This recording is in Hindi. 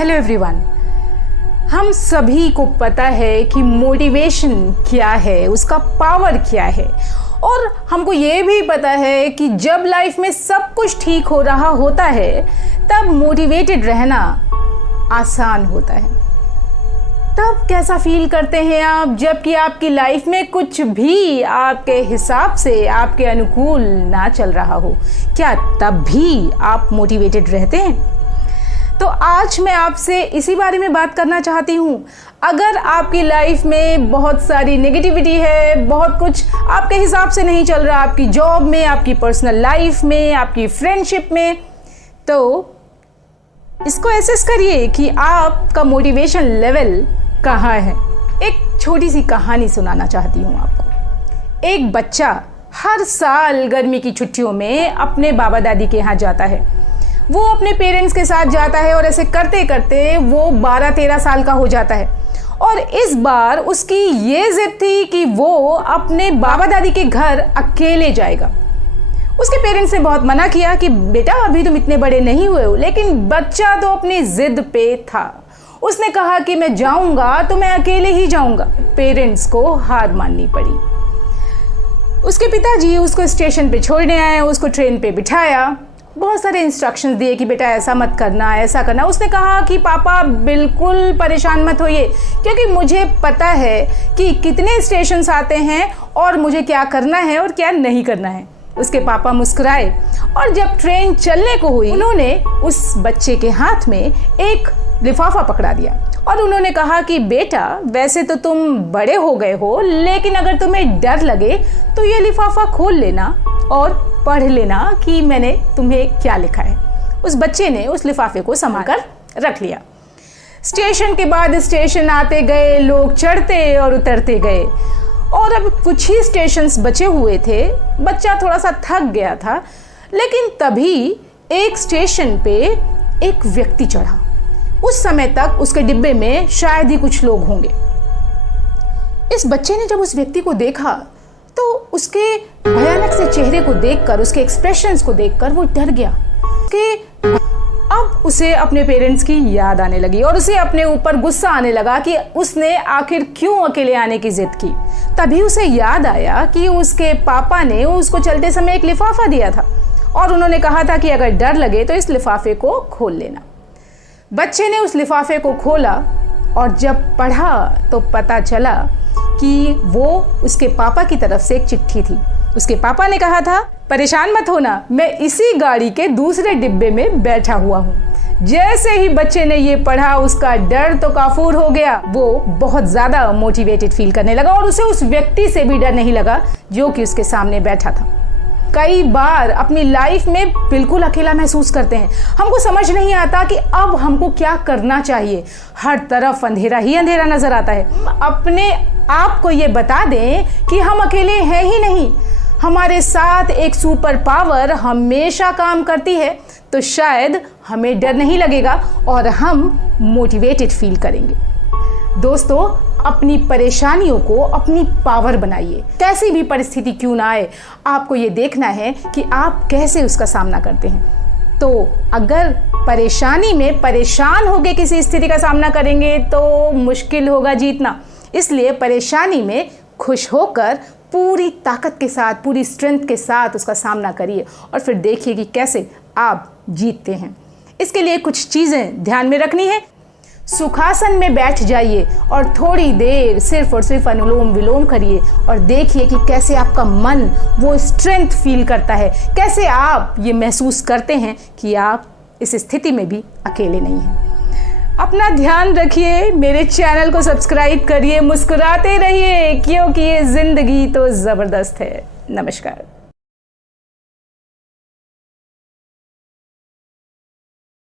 Hello everyone. हम सभी को पता है कि मोटिवेशन क्या है, उसका पावर क्या है, और हमको ये भी पता है कि जब लाइफ में सब कुछ ठीक हो रहा होता है तब मोटिवेटेड रहना आसान होता है। तब कैसा फील करते हैं आप जबकि आपकी लाइफ में कुछ भी आपके हिसाब से आपके अनुकूल ना चल रहा हो? क्या तब भी आप मोटिवेटेड रहते हैं? तो आज मैं आपसे इसी बारे में बात करना चाहती हूँ। अगर आपकी लाइफ में बहुत सारी नेगेटिविटी है, बहुत कुछ आपके हिसाब से नहीं चल रहा, आपकी जॉब में, आपकी पर्सनल लाइफ में, आपकी फ्रेंडशिप में, तो इसको एसेस करिए कि आपका मोटिवेशन लेवल कहाँ है। एक छोटी सी कहानी सुनाना चाहती हूँ आपको। एक बच्चा हर साल गर्मी की छुट्टियों में अपने बाबा दादी के यहाँ जाता है। वो अपने पेरेंट्स के साथ जाता है और ऐसे करते करते वो 12-13 साल का हो जाता है। और इस बार उसकी ये जिद थी कि वो अपने बाबा दादी के घर अकेले जाएगा। उसके पेरेंट्स ने बहुत मना किया कि बेटा अभी तुम इतने बड़े नहीं हुए हो, लेकिन बच्चा तो अपनी जिद पे था। उसने कहा कि मैं जाऊंगा तो मैं अकेले ही जाऊंगा। पेरेंट्स को हार माननी पड़ी। उसके पिताजी उसको स्टेशन पे छोड़ने आए, उसको ट्रेन पे बिठाया, बहुत सारे इंस्ट्रक्शंस दिए कि बेटा ऐसा मत करना, ऐसा करना। उसने कहा कि पापा बिल्कुल परेशान मत होइए, क्योंकि मुझे पता है कि कितने स्टेशंस आते हैं और मुझे क्या करना है और क्या नहीं करना है। उसके पापा मुस्कुराए और जब ट्रेन चलने को हुई उन्होंने उस बच्चे के हाथ में एक लिफाफा पकड़ा दिया और उन्होंने कहा कि बेटा वैसे तो तुम बड़े हो गए हो, लेकिन अगर तुम्हें डर लगे तो ये लिफाफा खोल लेना और पढ़ लेना कि मैंने तुम्हें क्या लिखा है। उस बच्चे ने उस लिफाफे को संभाल कर रख लिया। स्टेशन के बाद स्टेशन आते गए, लोग चढ़ते और उतरते गए और अब कुछ ही स्टेशंस बचे हुए थे। बच्चा थोड़ा सा थक गया था, लेकिन तभी एक स्टेशन पे एक व्यक्ति चढ़ा। उस समय तक उसके डिब्बे में शायद ही कुछ लोग होंगे। इस बच्चे ने जब उस व्यक्ति को देखा तो उसके भयानक से चेहरे को देखकर, उसके एक्सप्रेशंस को देखकर वो डर गया कि अब उसे अपने पेरेंट्स की याद आने लगी और उसे अपने ऊपर गुस्सा आने लगा कि उसने आखिर क्यों अकेले आने की जिद की। तभी उसे याद आया कि उसके पापा ने उसको चलते समय एक लिफाफा दिया था और उन्होंने कहा था कि अगर डर लगे तो इस लिफाफे को खोल लेना। बच्चे ने उस लिफाफे को खोला और जब पढ़ा तो पता चला कि वो उसके पापा की तरफ से एक चिट्ठी थी। उसके पापा ने कहा था, परेशान मत होना, मैं इसी गाड़ी के दूसरे डिब्बे में बैठा हुआ हूँ। जैसे ही बच्चे ने ये पढ़ा उसका डर तो काफूर हो गया। वो बहुत ज़्यादा मोटिवेटेड फील करने लगा और उसे उस व्यक्ति से भी डर नहीं लगा जो कि उसके सामने बैठा था। कई बार अपनी लाइफ में बिल्कुल अकेला महसूस करते हैं। हमको समझ नहीं आता कि अब हमको क्या करना चाहिए। हर तरफ अंधेरा ही अंधेरा नजर आता है। अपने आप को ये बता दें कि हम अकेले हैं ही नहीं, हमारे साथ एक सुपर पावर हमेशा काम करती है, तो शायद हमें डर नहीं लगेगा और हम मोटिवेटेड फील करेंगे। दोस्तों, अपनी परेशानियों को अपनी पावर बनाइए। कैसी भी परिस्थिति क्यों ना आए, आपको ये देखना है कि आप कैसे उसका सामना करते हैं। तो अगर परेशानी में परेशान होकर किसी स्थिति का सामना करेंगे तो मुश्किल होगा जीतना। इसलिए परेशानी में खुश होकर पूरी ताकत के साथ, पूरी स्ट्रेंथ के साथ उसका सामना करिए और फिर देखिए कि कैसे आप जीतते हैं। इसके लिए कुछ चीज़ें ध्यान में रखनी है। सुखासन में बैठ जाइए और थोड़ी देर सिर्फ और सिर्फ अनुलोम विलोम करिए और देखिए कि कैसे आपका मन वो स्ट्रेंथ फील करता है, कैसे आप ये महसूस करते हैं कि आप इस स्थिति में भी अकेले नहीं हैं। अपना ध्यान रखिए, मेरे चैनल को सब्सक्राइब करिए, मुस्कुराते रहिए, क्योंकि ये जिंदगी तो ज़बरदस्त है। नमस्कार।